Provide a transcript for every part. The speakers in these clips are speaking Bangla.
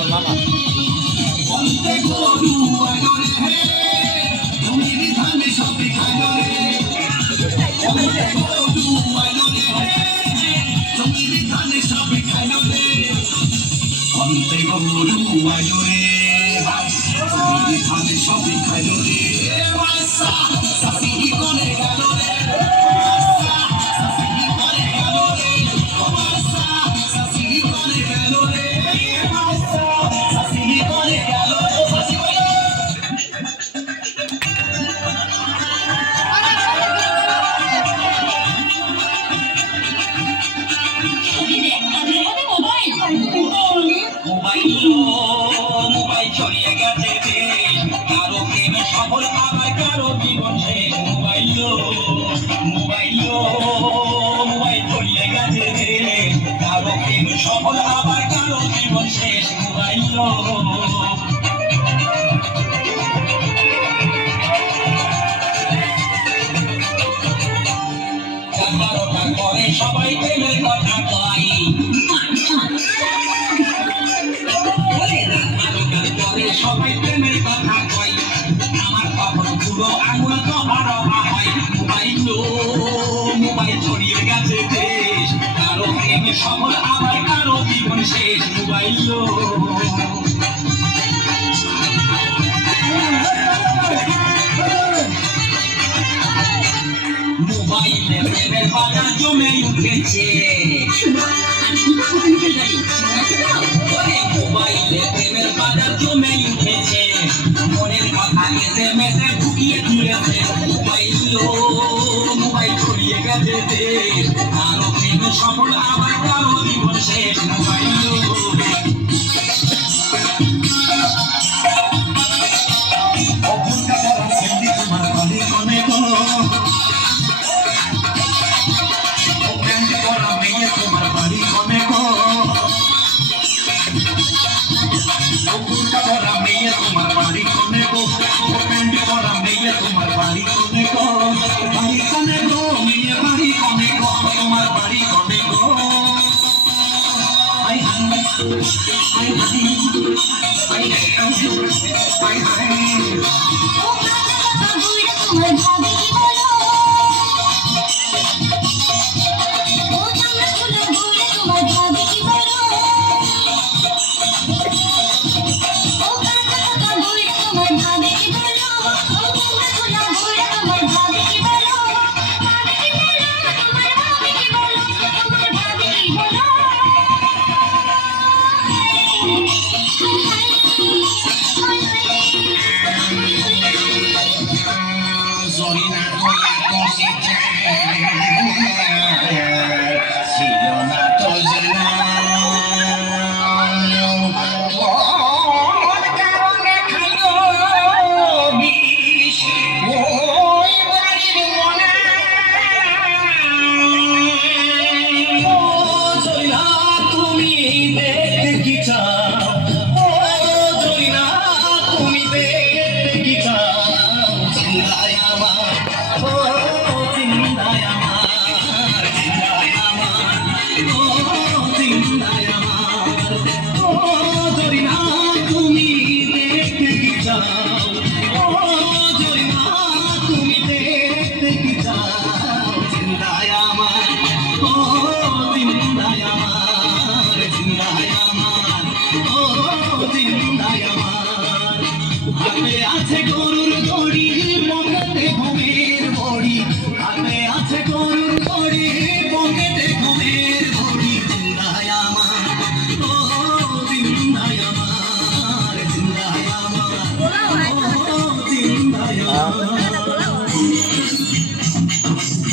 মামা সফল আবার কারো জীবন শেষ মোবাইল পরে সবাই প্রেমের কথা কয় পরে সবাই প্রেমের কথা কয় আমার কখনো পুরো আঙুল তো আরো হয় মোবাইল ছড়িয়ে গেছে দেশ কারো প্রেমে সফল আবার কারো জীবন শেষ মোবাইল মোবাইলে প্রেমের বাজার জমে উঠেছে মোবাইলে প্রেমের বাজার জমে উঠেছে মনের কথা মেতে মেতে ঢুকিয়ে দিয়েছে মোবাইল ছড়িয়ে গেছে দেশ কারো প্রেমে সফল আবার কারো জীবন শেষ মোবাইল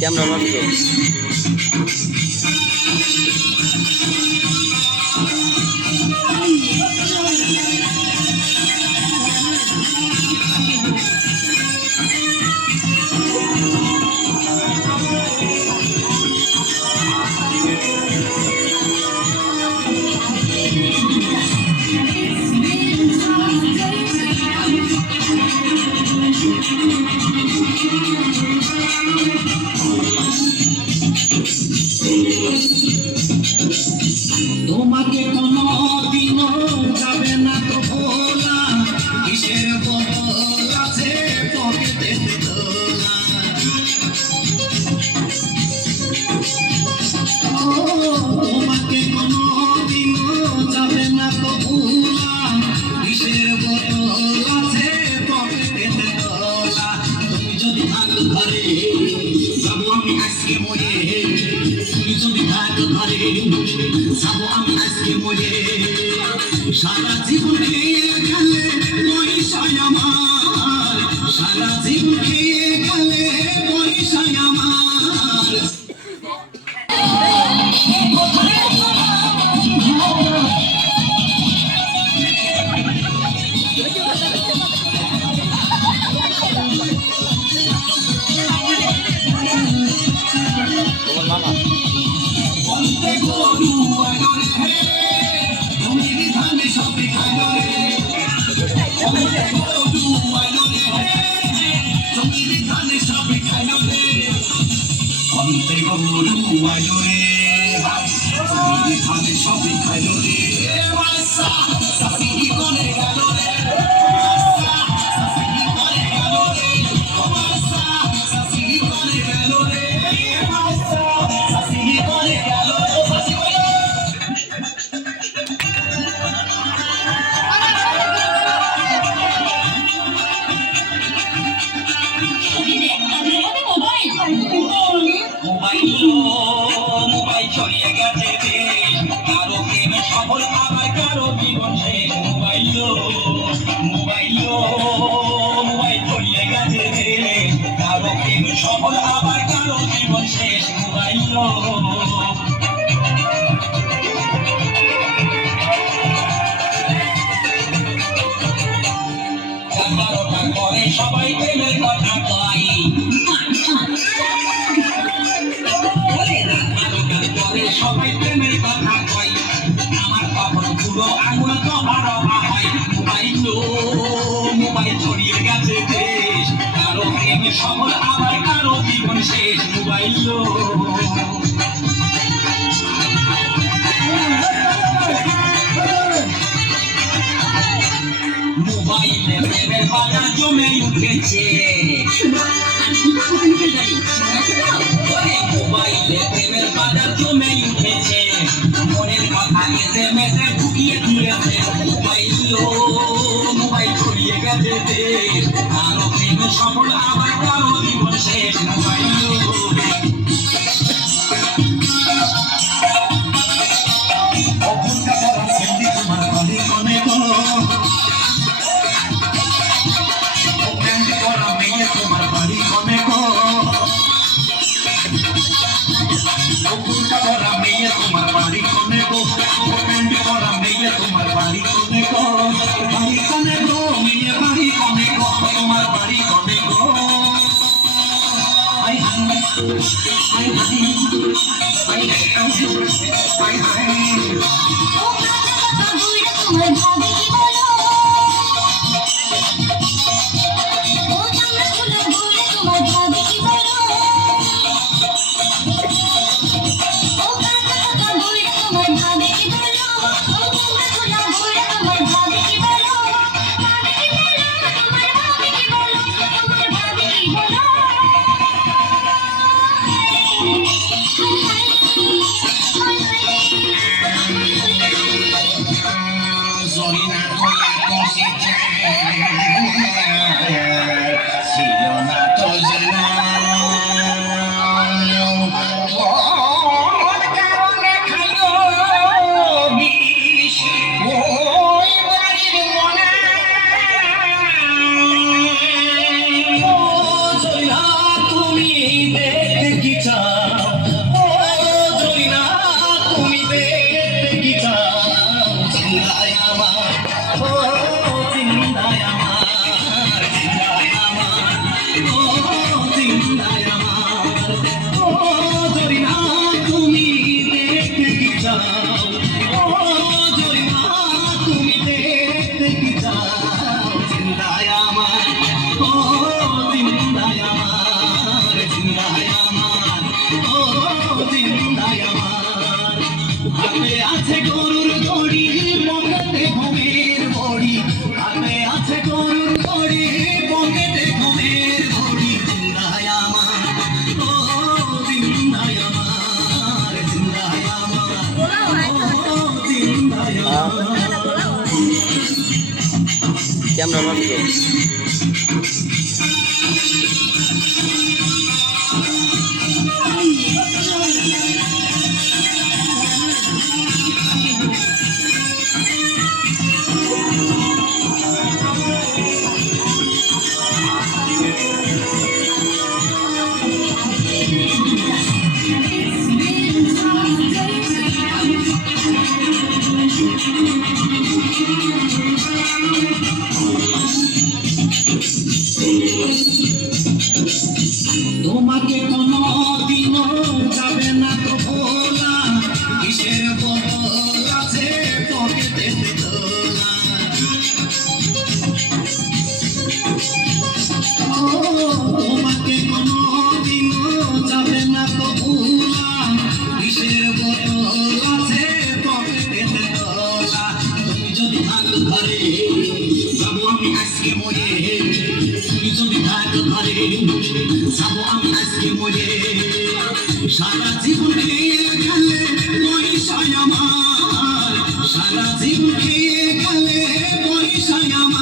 ক্যামেরা নষ্ট জীবন খেয়ে গেলে পয়সায় আমার, সারা জীবন খেয়ে গেলে পয়সায় আমার। বলতে গরু আদরে হে, তুমি ধানে সবে খাইলো রে। বলতে গরু আদরে হে, তুমি ধানে সবে খাইলো রে। বলতে গরু আদরে ভাই, তুমি ধানে সবে খাইলো রে। মাসা সাসি করে গেল রে, মাসা সাসি করে গেল রে, মাসা সাসি করে গেল রে, মাসা সাসি করে গেল রে, সাসি করে। মোবাইল ছড়িয়ে গেছে দেশ, কারো প্রেমে সফল আবার কারো জীবন শেষ। মোবাইল ছড়িয়ে গেছে দেশ, কারো প্রেমে সফল আবার কারো জীবন শেষ। মোবাইল করে সবাই প্রেমের কথা কয়, সবাই প্রেমের কথা কয়, আমার কখন পুরো আঙুল তোমার হয়। মোবাইল ছড়িয়ে গেছে দেশ, কারো প্রেমে সফল আবার কারো জীবন শেষ। মোবাইল মোবাইলে প্রেমের বাজার জমে উঠেছে, মোবাইলে প্রেমের বাজার জমে উঠেছে, মনের কথা মেসে মেসে ঢুকিয়ে দিয়েছে। মোবাইল ছড়িয়ে গেছে দেশ, কারো প্রেমে সফল আবার কারো জীবন শেষ। মোবাইল তোমার ঘরে কনে গো, তোমার বাড়ি কনে গো, করা মেয়ে তোমার বাড়ি কনে গো, করা মেয়ে তোমার বাড়ি কনে গো, বাড়ি কনে গো, মেয়ে বাড়ি কনে গো, তোমার বাড়ি কনে গো। হাই হাই হাই হাই হাই হাই হাই আছে গরুর দড়ি পকেটে ঘুমের বড়ি, হাতে আছে গরুর দড়ি পকেটে ঘুমের বড়ি। জিন্দায় আমার, ও জিন্দায় আমার, জিন্দায় আমার, ও জিন্দায় আমার। ক্যামেরা বন্ধ। ঘরে যাবো আমি আজকে মরে তুমি যদি থাকো ঘরে যাবো আমি আজকে মরে সারা জীবন খেয়ে গেলে পয়সায় আমার সারা জীবন খেয়ে গেলে পয়সায় আমার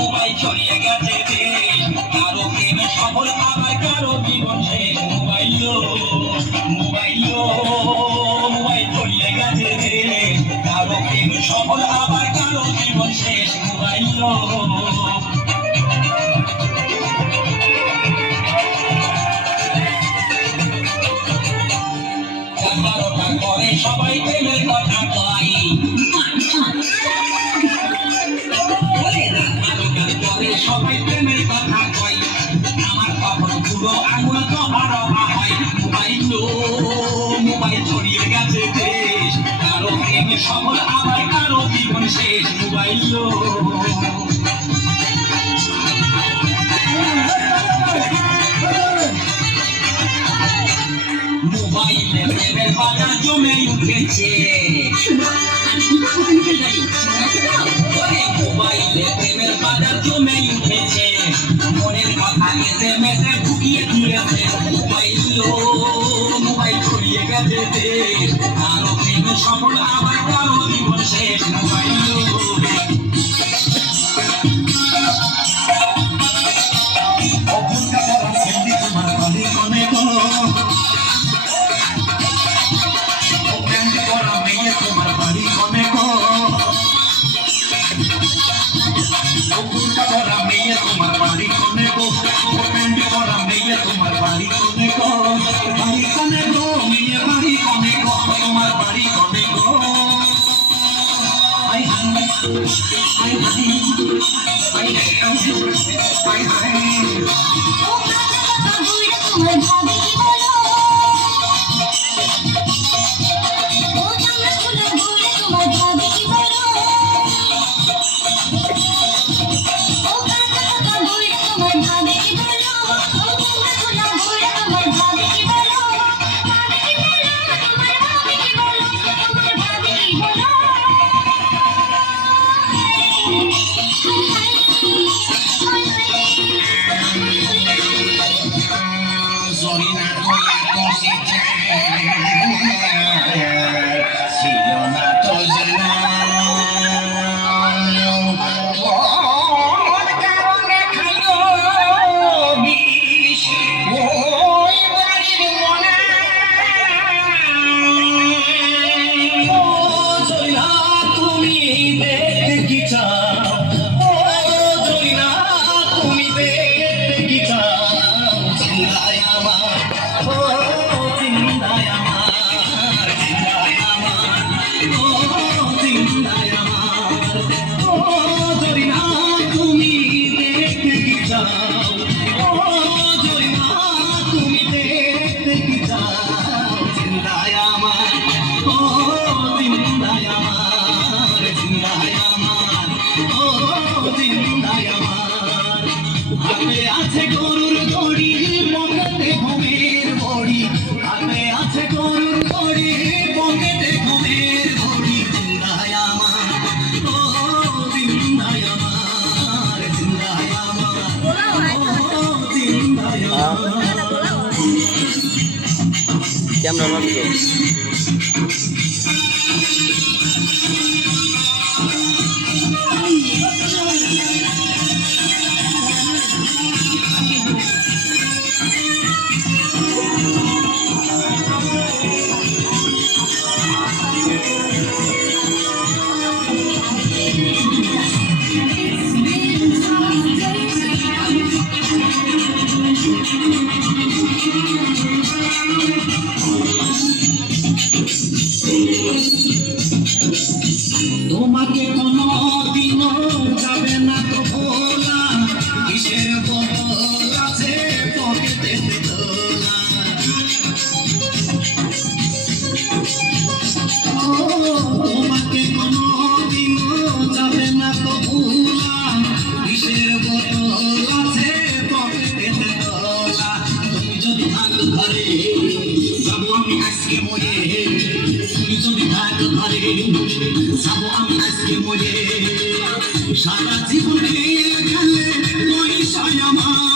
মোবাইল চলিয়ে গেছে কারো প্রেমে সফল আবার কারো জীবন শেষ মোবাইল মোবাইল মোবাইল চলিয়ে গেছে কারো প্রেমে সফল আবার কারো জীবন শেষ মোবাইল করে সবাই প্রেমের কথা কয় সবাই প্রেমের কথা কয় আমার কখন পুরো আঙুল তো আরো হয় মোবাইল মোবাইল ছড়িয়ে গেছে দেশ কারো প্রেমে সফল আবার কারো জীবন শেষ মোবাইল মোবাইলে প্রেমের বাজার জমে উঠেছে মোবাইলে প্রেমের বাজার জমে উঠেছে মনের কথা এসে মেসে ঢুকিয়ে দিয়েছে মোবাইল মোবাইল ছড়িয়ে গেছে দেশ কারো প্রেমে সফল আবার কারো জীবন শেষ মোবাইল তোমার বাড়ি কোনে গো তোমার বাড়ি কোনে গো বাড়ি কোনে গো মেয়ে বাড়ি কোনে গো তোমার বাড়ি কোনে গো আই হাই আই হাই আই হাই হাই ও কাকা বুড়ি তোমার ভাবি কি বলো ও কাকা বুড়ি তোমার ভাবি কি বলো আছে গরুর দড়ি পকেটে ঘুমের বড়ি হাতে আছে গরুর দড়ি পকেটে ঘুমের বড়ি জিন্দায় আমার ও জিন্দায় আমার জিন্দায় আমার ও জিন্দায় আমার ক্যামেরা নষ্ট তোমাকে কোনো দিনও যাবে না তো ভোলা, কিসের বদল আছে পকেটে তোলা। তোমাকে কোনো দিনও যাবে না তো ভোলা, কিসের বদল আছে পকেটে তোলা। তুমি যদি থাকো ঘরে যাবো আমি আজকে মরে, তুমি যদি থাকো ঘরে যাবো আমি আজকে মরে। সারা জীবন খেয়ে গেলে পয়সা আমার